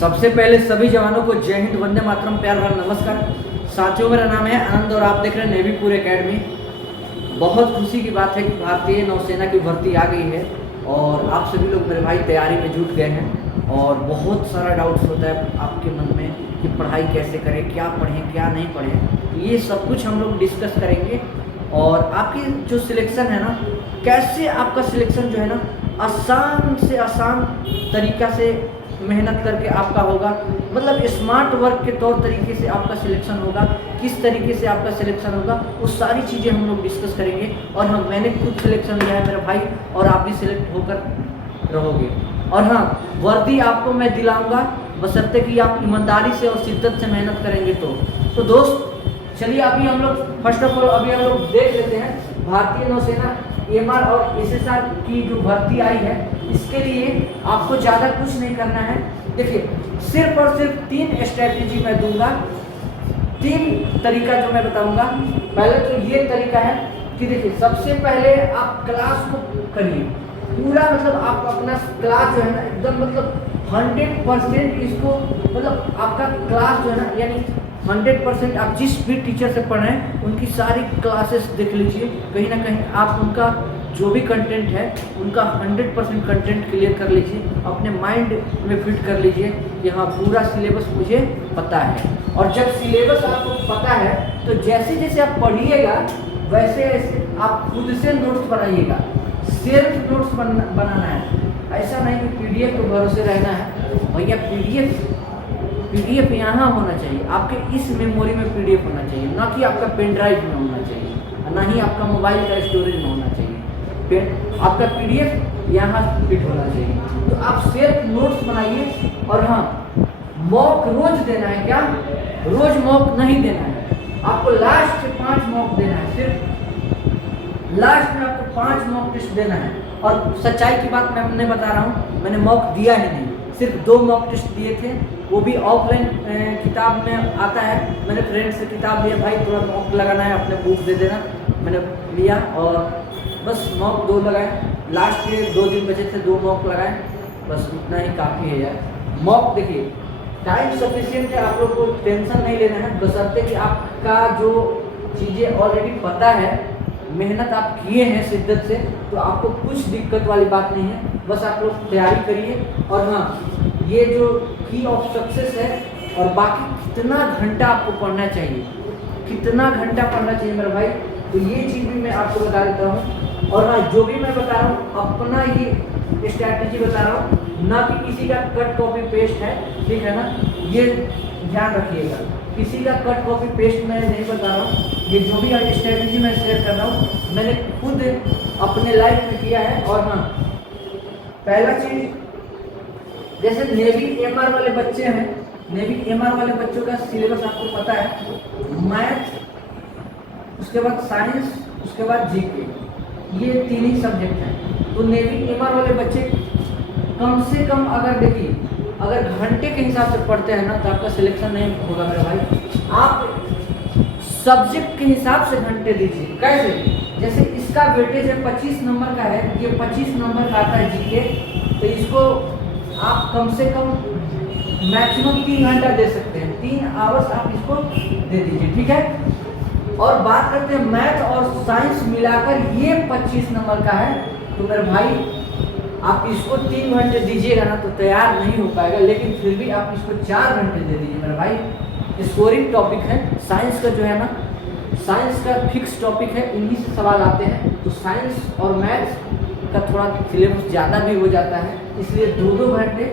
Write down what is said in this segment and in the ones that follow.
सबसे पहले सभी जवानों को जय हिंद, वंदे मातरम, प्यार भरा नमस्कार। साथियों, मेरा नाम है आनंद और आप देख रहे हैं नेवी पूर एकेडमी। बहुत खुशी की बात है कि भारतीय नौसेना की भर्ती आ गई है और आप सभी लोग मेरे भाई तैयारी में जुट गए हैं। और बहुत सारा डाउट्स होता है आपके मन में कि पढ़ाई कैसे करें, क्या पढ़ें क्या नहीं पढ़ें, ये सब कुछ हम लोग डिस्कस करेंगे। और आपकी जो सिलेक्शन है ना, कैसे आपका सिलेक्शन जो है ना आसान से आसान तरीक़ा से मेहनत करके आपका होगा, मतलब स्मार्ट वर्क के तौर तरीके से आपका सिलेक्शन होगा, किस तरीके से आपका सिलेक्शन होगा, वो सारी चीज़ें हम लोग डिस्कस करेंगे। और हाँ, मैंने खुद सिलेक्शन लिया है मेरा भाई, और आप भी सिलेक्ट होकर रहोगे। और हाँ, वर्दी आपको मैं दिलाऊंगा, बशर्ते कि आप ईमानदारी से और शिद्दत से मेहनत करेंगे। तो दोस्त चलिए अभी हम लोग फर्स्ट ऑफ ऑल अभी हम लोग देख लेते हैं भारतीय नौसेना एमआर और एसएसआर की जो भर्ती आई है। इसके लिए आपको ज़्यादा कुछ नहीं करना है। देखिए, सिर्फ और सिर्फ 3 स्ट्रैटेजी मैं दूंगा, 3 तरीका जो मैं बताऊंगा। पहले तो ये तरीका है कि देखिए, सबसे पहले आप क्लास को करिए पूरा, मतलब आप अपना क्लास जो है ना एकदम मतलब 100% इसको, मतलब आपका क्लास जो है ना यानी 100% आप जिस भी टीचर से पढ़ रहे हैं उनकी सारी क्लासेस देख लीजिए। कहीं ना कहीं आप उनका जो भी कंटेंट है उनका 100% कंटेंट क्लियर कर लीजिए, अपने माइंड में फिट कर लीजिए कि हाँ पूरा सिलेबस मुझे पता है। और जब सिलेबस आपको पता है तो जैसे जैसे आप पढ़िएगा वैसे वैसे आप खुद से नोट्स बनाइएगा, सेल्फ नोट्स बनाना है। ऐसा नहीं कि पीडीएफ के भरोसे रहना है भैया। पीडीएफ यहाँ होना चाहिए, आपके इस मेमोरी में पीडीएफ होना चाहिए, ना कि आपका पेन ड्राइव में होना चाहिए, ना ही आपका मोबाइल का स्टोरेज में होना चाहिए। आपका पीडीएफ यहाँ फिट होना चाहिए। तो आप सेल्फ नोट्स बनाइए। और हाँ, मॉक रोज देना है, क्या रोज मॉक नहीं देना है, आपको लास्ट से 5 मॉक देना है। सिर्फ लास्ट में आपको 5 मॉक टेस्ट देना है। और सच्चाई की बात मैं बता रहा हूँ, मैंने मॉक दिया ही नहीं, सिर्फ 2 मॉक टेस्ट दिए थे, वो भी ऑफलाइन किताब में आता है। मैंने फ्रेंड से किताब लिया, भाई थोड़ा मॉक लगाना है, अपने बुक दे देना। मैंने लिया और बस मॉक 2 लगाए, लास्ट के 2 दिन बचे थे, 2 मॉक लगाए, बस उतना ही काफ़ी है यार। मॉक देखिए टाइम सफिशिएंट है, आप लोग को टेंशन नहीं लेना है, बशर्ते कि आपका जो चीज़ें ऑलरेडी पता है, मेहनत आप किए हैं शिद्दत से, तो आपको कुछ दिक्कत वाली बात नहीं है। बस आप लोग तैयारी करिए। और हाँ, ये जो की ऑफ सक्सेस है, और बाकी कितना घंटा आपको पढ़ना चाहिए, कितना घंटा पढ़ना चाहिए मेरा भाई, तो ये चीज़ भी मैं आपको बता देता हूँ। और हाँ, जो भी मैं बता रहा हूँ अपना ये स्ट्रैटेजी बता रहा हूँ, ना कि किसी का कट कॉपी पेस्ट है, ठीक है ना, ये ध्यान रखिएगा। किसी का कट कॉपी पेस्ट मैं नहीं बता रहा हूँ, ये जो भी स्ट्रैटेजी मैं शेयर कर रहा हूँ मैंने खुद अपने लाइफ में किया है। और हाँ, पहला चीज़, जैसे नेवी एमआर वाले बच्चे हैं, नेवी एमआर वाले बच्चों का सिलेबस आपको पता है, मैथ, उसके बाद साइंस, उसके बाद जीके, ये 3 ही सब्जेक्ट हैं। तो नेवी एमआर वाले बच्चे कम से कम, अगर देखिए अगर घंटे के हिसाब से पढ़ते हैं ना तो आपका सिलेक्शन नहीं होगा मेरा भाई। आप सब्जेक्ट के हिसाब से घंटे दीजिए। कैसे? जैसे इसका वेटेज है 25 नंबर का है, ये 25 नंबर का आता है जीके, तो इसको आप कम से कम मैक्सिमम 3 घंटा दे सकते हैं, 3 आवर्स आप इसको दे दीजिए, ठीक है। और बात करते हैं मैथ और साइंस मिलाकर, ये 25 नंबर का है, तो मेरे भाई आप इसको 3 घंटे दीजिएगा ना तो तैयार नहीं हो पाएगा, लेकिन फिर भी आप इसको 4 घंटे दे दीजिए मेरे भाई। स्कोरिंग टॉपिक है साइंस का, जो है ना साइंस का फिक्स टॉपिक है, इन्हीं से सवाल आते हैं। तो साइंस और मैथ्स का थोड़ा सिलेबस ज़्यादा भी हो जाता है, इसलिए 2-2 घंटे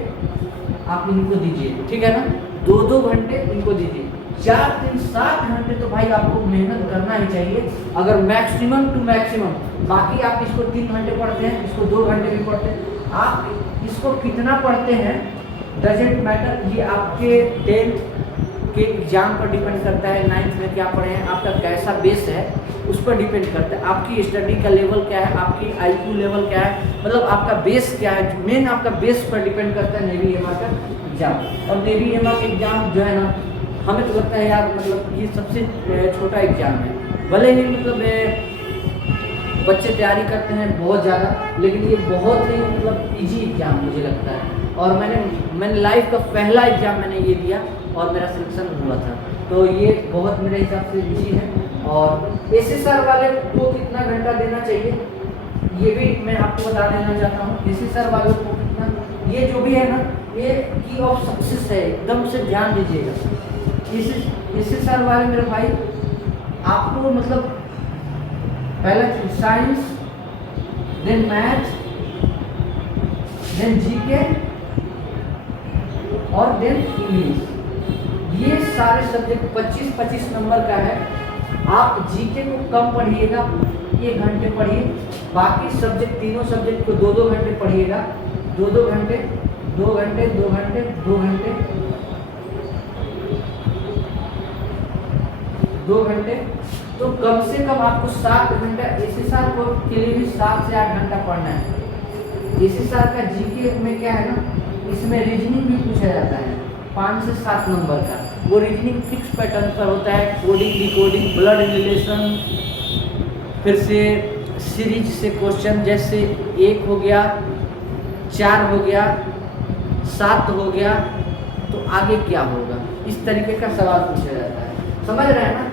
आप इनको दीजिए, ठीक है ना, 2-2 घंटे इनको दीजिए। 4-3 7 घंटे तो भाई आपको मेहनत करना ही चाहिए, अगर मैक्सिमम टू मैक्सिमम। बाकी आप इसको 3 घंटे पढ़ते हैं, इसको 2 घंटे भी पढ़ते हैं, आप इसको कितना पढ़ते हैं डजेंट मैटर, ये आपके 10th के एग्जाम पर डिपेंड करता है, 9th में क्या पढ़े हैं, आपका कैसा बेस है उस पर डिपेंड करता है, आपकी स्टडी का लेवल क्या है, आपकी आईक्यू लेवल क्या है, मतलब आपका बेस क्या है, मेन आपका बेस पर डिपेंड करता है नेवी एमआर का एग्जाम। और नेवी एमआर का एग्जाम जो है ना, हमें तो लगता है यार मतलब ये सबसे छोटा एग्जाम है, भले ही मतलब बच्चे तैयारी करते हैं बहुत ज़्यादा, लेकिन ये बहुत ही मतलब ईजी एग्जाम मुझे लगता है। और मैंने लाइफ का पहला एग्ज़ाम मैंने ये दिया और मेरा सिलेक्शन हुआ था। तो ये बहुत मेरे हिसाब से इजी है। और एसएसआर वाले को कितना घंटा देना चाहिए ये भी मैं आपको बता देना चाहता हूँ। एसएसआर वालों को कितना, ये जो भी है ना, ये की ऑफ सक्सेस है, एकदम से ध्यान दीजिएगा। एसएसआर वाले मेरे भाई आपको मतलब पहला science, then math, then GK और देन इंग्लिश, ये सारे सब्जेक्ट 25-25 नंबर का है। आप जीके को कम पढ़िएगा, 1 घंटे पढ़िए, बाकी सब्जेक्ट तीनों सब्जेक्ट को 2-2 घंटे पढ़िएगा, 2-2 घंटे, 2 घंटे, 2 घंटे, 2 घंटे, 2 घंटे। तो कम से कम आपको 7 घंटा एसएसआर को के लिए भी 7 से 8 घंटा पढ़ना है। एसएसआर का जीके में क्या है ना, इसमें रीजनिंग भी पूछा जाता है 5 से 7 नंबर का। वो रीजनिंग फिक्स पैटर्न पर होता है, कोडिंग, डिकोडिंग, ब्लड रिलेशन, फिर से सीरीज से क्वेश्चन, जैसे 1 हो गया, 4 हो गया, 7 हो गया, तो आगे क्या होगा, इस तरीके का सवाल पूछा जाता है। समझ रहे हैं ना।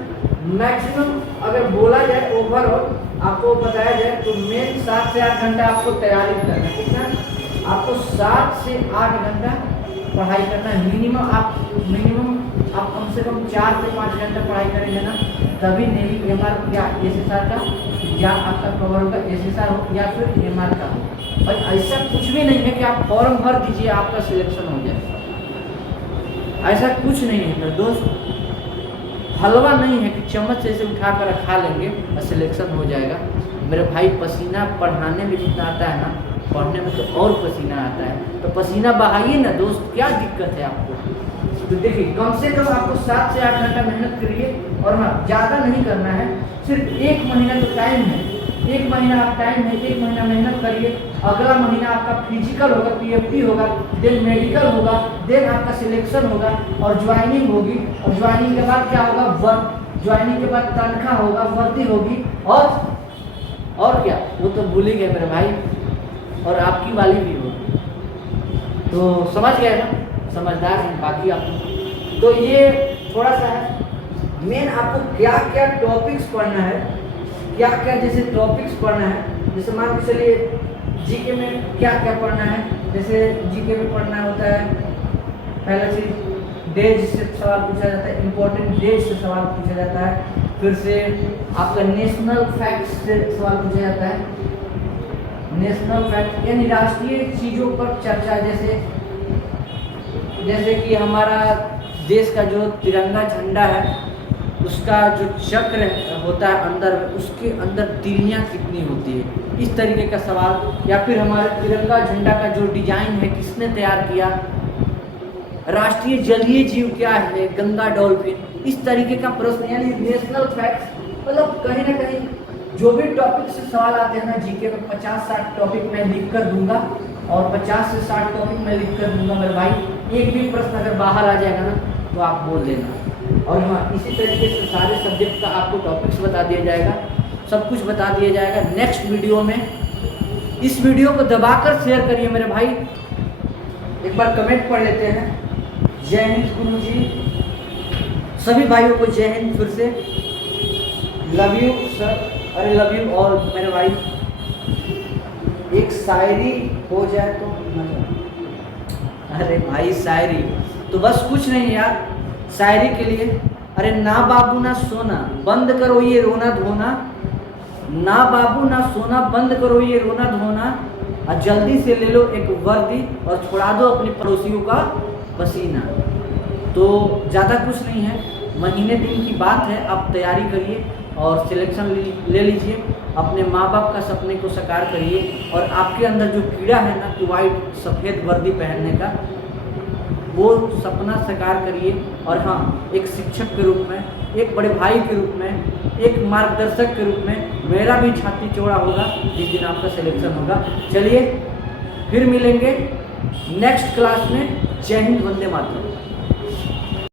मैक्सिमम अगर बोला जाए ओवरऑल आपको बताया जाए तो मेन 7 से 8 घंटा आपको तैयारी करना है। कितना? आपको 7 से 8 घंटा पढ़ाई करना है मिनिमम। आप कम से कम 4 से 5 घंटा पढ़ाई करेंगे ना, तभी नेवी एमआर या एसएसआर का या आपका कवर होगा, एसएसआर हो या फिर एमआर का हो। और ऐसा कुछ भी नहीं है कि आप फॉर्म भर दीजिए आपका सिलेक्शन हो जाए, ऐसा कुछ नहीं है मेरे दोस्त। हलवा नहीं है कि चम्मच से इसे उठा कर खा लेंगे और सिलेक्शन हो जाएगा। मेरे भाई पसीना पढ़ाने में जितना आता है ना, पढ़ने में तो और पसीना आता है। तो पसीना बहाइए ना दोस्त, क्या दिक्कत है आपको। तो देखिए कम से कम आपको 7 से 8 घंटा मेहनत करिए। और हाँ, ज़्यादा नहीं करना है, सिर्फ 1 महीना तो टाइम है, 1 महीना आप टाइम है, 1 महीना मेहनत करिए। अगला महीना आपका फिजिकल होगा, पीएफटी होगा, देन मेडिकल होगा, देन आपका सिलेक्शन होगा और ज्वाइनिंग होगी। और ज्वाइनिंग के बाद क्या होगा, ज्वाइनिंग के बाद तनख्वाह होगा, वर्दी होगी और क्या, वो तो भूल ही गए मेरे भाई, और आपकी वाली भी होगी। तो समझ गए ना, समझदार हैं बाकी आप। तो ये थोड़ा सा है मेन, आपको क्या क्या टॉपिक्स पढ़ना है, क्या क्या जैसे टॉपिक्स पढ़ना है। जैसे मान के चलिए जीके में क्या क्या पढ़ना है। जैसे जीके में पढ़ना होता है पहला चीज डेज से सवाल पूछा जाता है, इंपॉर्टेंट डेज से सवाल पूछा जाता है। फिर से आपका नेशनल फैक्ट्स से सवाल पूछा जाता है, नेशनल फैक्ट यानी राष्ट्रीय चीज़ों पर चर्चा। जैसे कि हमारा देश का जो तिरंगा झंडा है, उसका जो चक्र होता है अंदर में, उसके अंदर तिलियाँ कितनी होती है, इस तरीके का सवाल। या फिर हमारे तिरंगा झंडा का जो डिजाइन है किसने तैयार किया, राष्ट्रीय जलीय जीव क्या है, गंगा डॉल्फिन, इस तरीके का प्रश्न। यानी नेशनल फैक्ट्स, मतलब कहीं ना कहीं जो भी टॉपिक से सवाल आते हैं ना जीके में, 50-60 टॉपिक मैं लिख कर दूंगा और 50 से 60 टॉपिक मैं लिख कर दूंगा मेरे भाई। एक भी प्रश्न अगर बाहर आ जाएगा ना तो आप बोल देना। और हाँ, इसी तरीके से सारे सब्जेक्ट का आपको टॉपिक्स बता दिया जाएगा, सब कुछ बता दिया जाएगा नेक्स्ट वीडियो में। इस वीडियो को दबाकर शेयर करिए मेरे भाई। एक बार कमेंट पढ़ लेते हैं। जय हिंद गुरु जी, सभी भाइयों को जय हिंद। फिर से लव यू सर, अरे लव यू ऑल मेरे भाई। एक शायरी हो जाए तो मजा। अरे भाई शायरी तो बस कुछ नहीं यार, शायरी के लिए अरे ना बाबू ना सोना बंद करो ये रोना धोना, ना बाबू ना सोना बंद करो ये रोना धोना, और जल्दी से ले लो एक वर्दी और छुड़ा दो अपने पड़ोसियों का पसीना। तो ज़्यादा कुछ नहीं है, महीने दिन की बात है। आप तैयारी करिए और सिलेक्शन ले लीजिए, अपने माँ बाप का सपने को साकार करिए। और आपके अंदर जो कीड़ा है ना कि वाइट सफ़ेद वर्दी पहनने का, वो सपना साकार करिए। और हाँ, एक शिक्षक के रूप में, एक बड़े भाई के रूप में, एक मार्गदर्शक के रूप में मेरा भी छाती चौड़ा होगा जिस दिन आपका सिलेक्शन होगा। चलिए फिर मिलेंगे नेक्स्ट क्लास में। जय हिंद, वंदे मातरम।